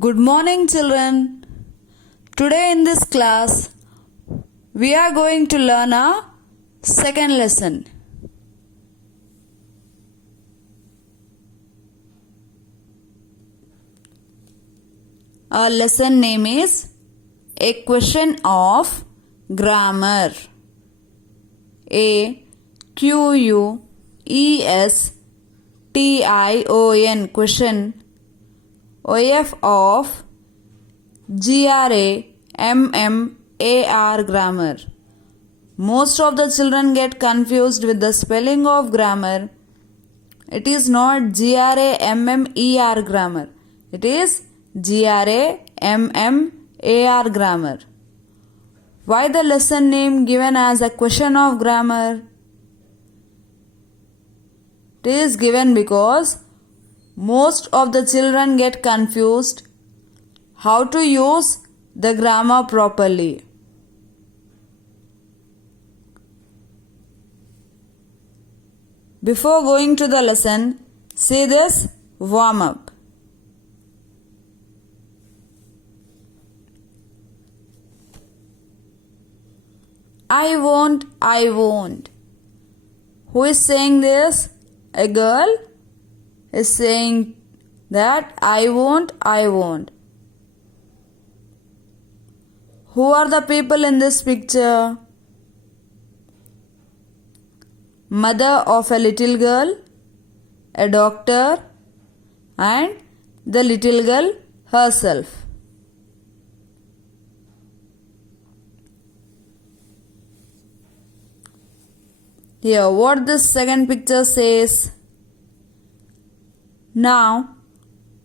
Good morning, children. Today in this class, we are going to learn our second lesson. Our lesson name is A Question of Grammar. A-Q-U-E-S-T-I-O-N question. OF of GRAMMAR grammar. Most of the children get confused with the spelling of grammar. It is not GRAMMER grammar. It is GRAMMAR grammar. Why the lesson name given as a question of grammar? It is given because most of the children get confused how to use the grammar properly. Before going to the lesson, see this warm up. I won't, I won't. Who is saying this? A girl is saying that I won't, I won't. Who are the people in this picture? Mother of a little girl, a doctor, and the little girl herself. Here, what this second picture says. Now,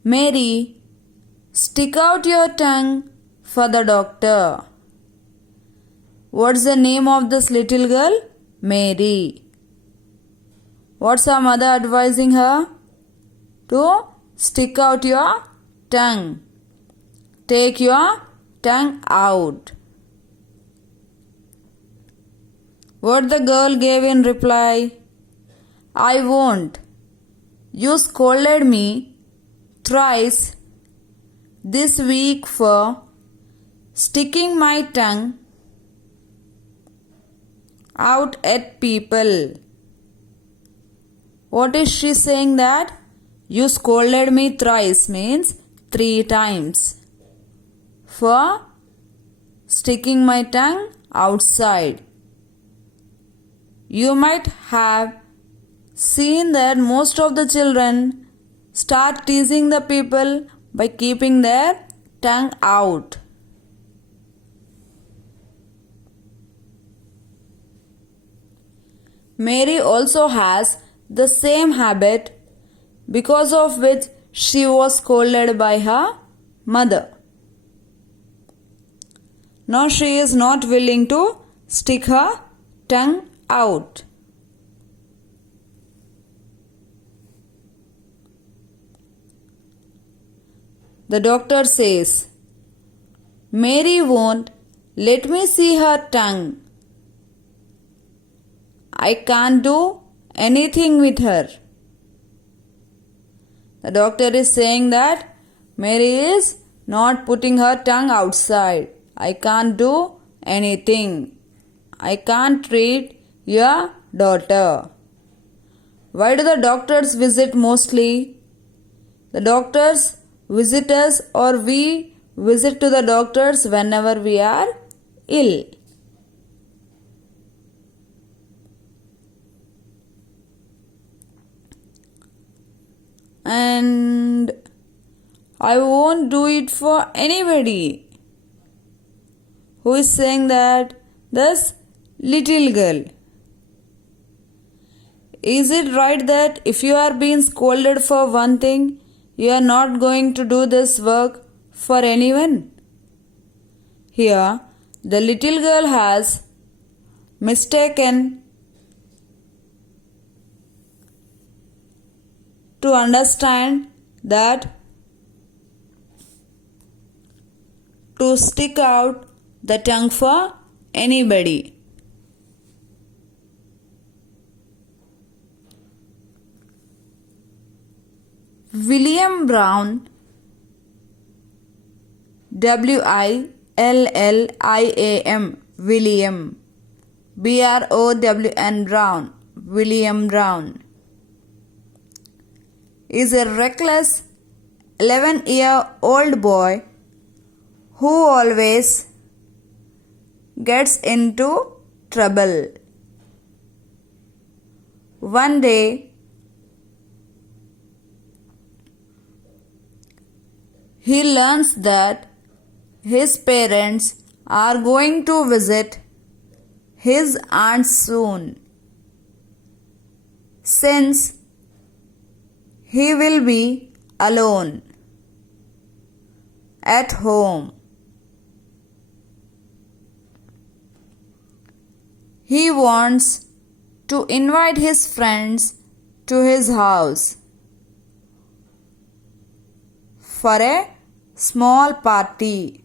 Mary, stick out your tongue for the doctor. What's the name of this little girl? Mary. What's her mother advising her? To stick out your tongue. Take your tongue out. What the girl gave in reply? I won't. You scolded me thrice this week for sticking my tongue out at people. What is she saying that? You scolded me thrice means 3 times for sticking my tongue outside. You might have seen that most of the children start teasing the people by keeping their tongue out. Mary also has the same habit because of which she was scolded by her mother. Now she is not willing to stick her tongue out. The doctor says, Mary won't let me see her tongue. I can't do anything with her. The doctor is saying that Mary is not putting her tongue outside. I can't do anything. I can't treat your daughter. Why do the doctors visit mostly? The doctors visit us or we visit to the doctors whenever we are ill. And I won't do it for anybody. Who is saying that? This little girl. Is it right that if you are being scolded for one thing, you are not going to do this work for anyone? Here, the little girl has mistaken to understand that to stick out the tongue for anybody. William Brown William. William. Brown. Brown. William Brown is a reckless 11-year-old boy who always gets into trouble. One day, he learns that his parents are going to visit his aunt soon. Since he will be alone at home, he wants to invite his friends to his house for a small party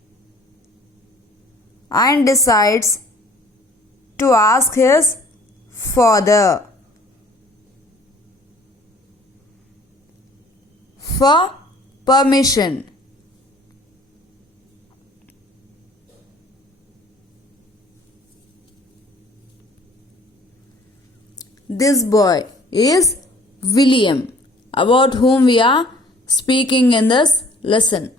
and decides to ask his father for permission. This boy is William, about whom we are speaking in this lesson.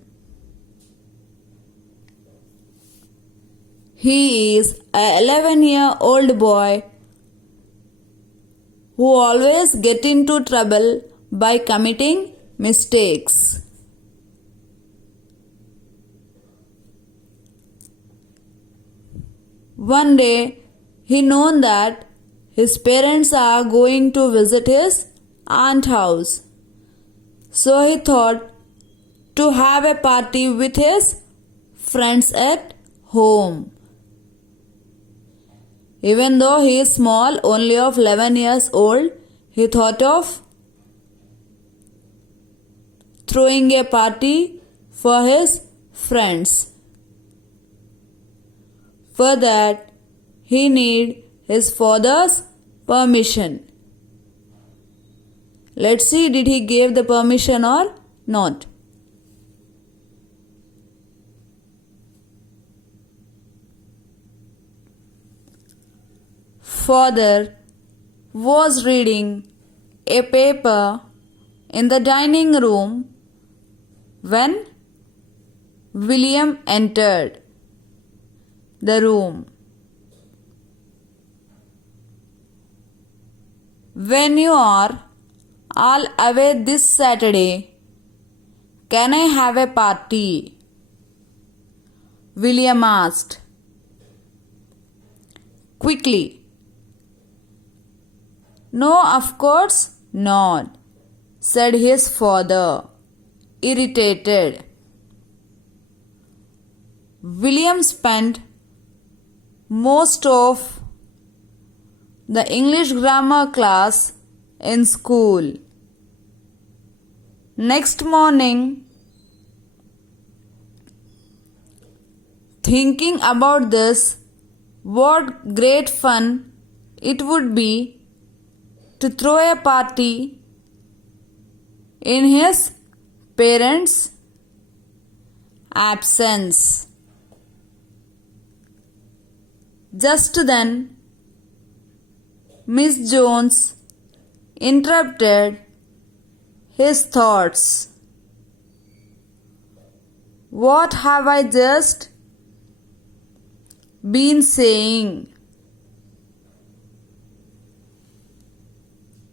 He is an 11-year-old boy who always get into trouble by committing mistakes. One day, he known that his parents are going to visit his aunt's house. So he thought to have a party with his friends at home. Even though he is small, only of 11 years old, he thought of throwing a party for his friends. For that, he need his father's permission. Let's see, did he give the permission or not? Father was reading a paper in the dining room when William entered the room. When you are all away this Saturday, can I have a party? William asked quickly. No, of course not, said his father, irritated. William spent most of the English grammar class in school. Next morning, thinking about this, what great fun it would be to throw a party in his parents' absence. Just then, Miss Jones interrupted his thoughts. What have I just been saying?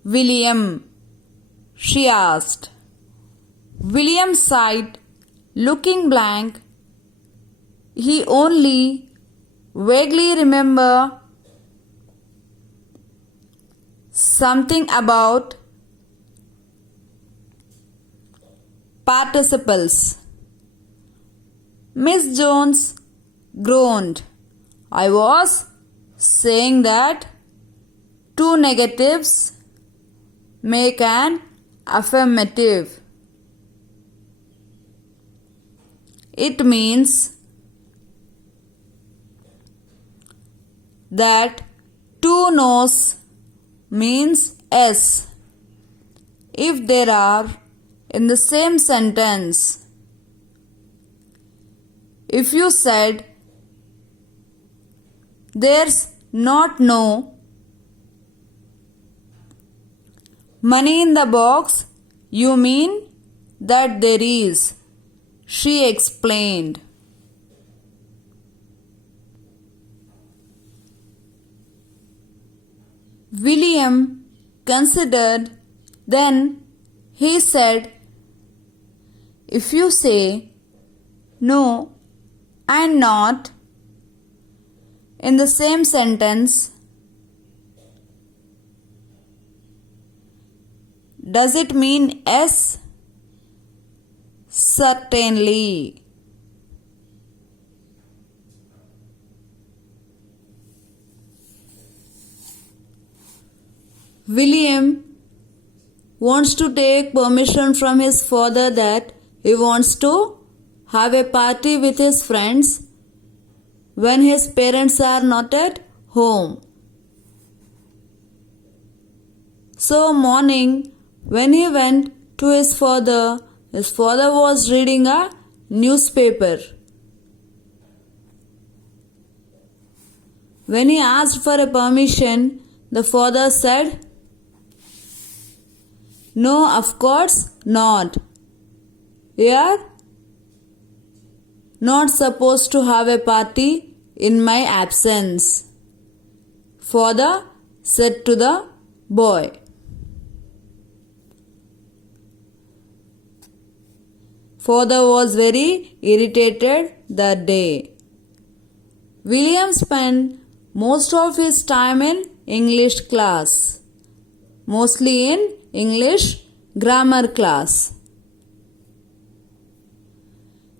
William, she asked. William sighed, looking blank. He only vaguely remembered something about participles. Miss Jones groaned. I was saying that two negatives make an affirmative. It means that two no's means yes if there are in the same sentence. If you said there's not no money in the box, you mean that there is, she explained. William considered, then he said, if you say no and not in the same sentence, does it mean yes? Certainly. William wants to take permission from his father that he wants to have a party with his friends when his parents are not at home. So morning when he went to his father was reading a newspaper. When he asked for a permission, the father said, no, of course not. We are not supposed to have a party in my absence, father said to the boy. Father was very irritated that day. William spent most of his time in English class, mostly in English grammar class.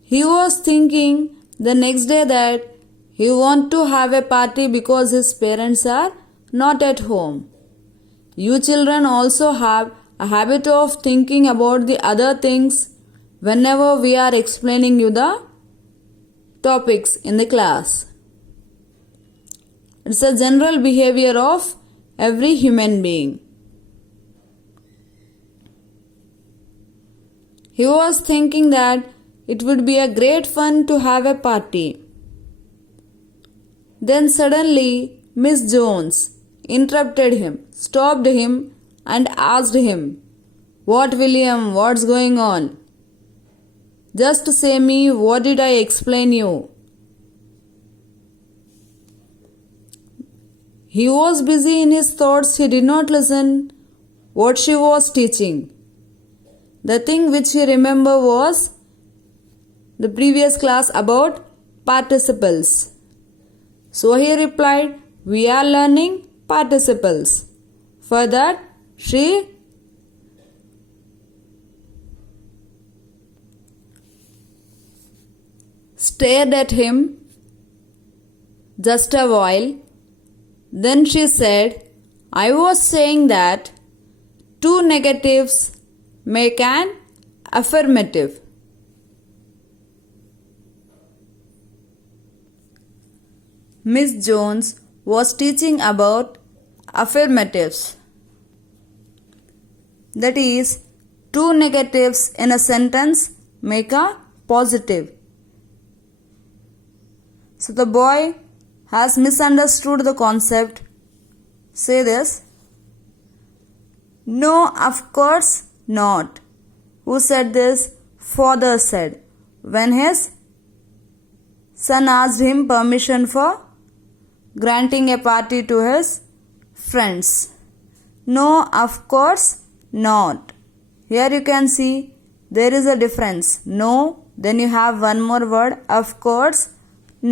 He was thinking the next day that he wanted to have a party because his parents are not at home. You children also have a habit of thinking about the other things whenever we are explaining you the topics in the class. It's a general behavior of every human being. He was thinking that it would be a great fun to have a party. Then suddenly Miss Jones interrupted him, stopped him and asked him, "What, William, what's going on? Just say me, what did I explain you?" He was busy in his thoughts. He did not listen what she was teaching. The thing which he remembered was the previous class about participles. So he replied, "We are learning participles." For that, she stared at him just a while. Then she said, "I was saying that two negatives make an affirmative." Miss Jones was teaching about affirmatives. That is, two negatives in a sentence make a positive. So the boy has misunderstood the concept. Say this. "No, of course not." Who said this? Father said, when his son asked him permission for granting a party to his friends. No, of course not. Here you can see there is a difference. No, then you have one more word, of course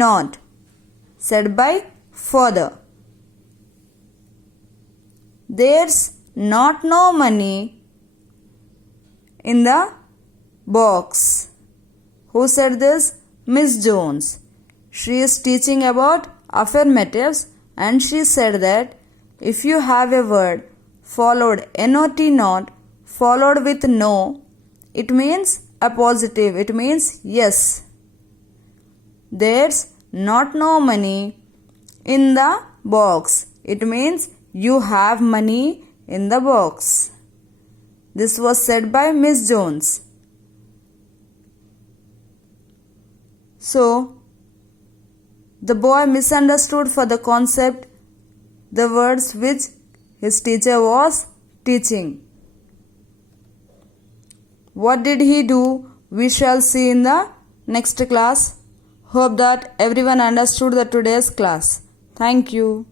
not, said by father. There's not no money in the box. Who said this? Miss Jones. She is teaching about affirmatives and she said that if you have a word followed not followed with no, it means a positive. It means yes. There's not no money in the box. It means you have money in the box. This was said by Miss Jones. So, the boy misunderstood for the concept the words which his teacher was teaching. What did he do? We shall see in the next class. Hope that everyone understood the today's class. Thank you.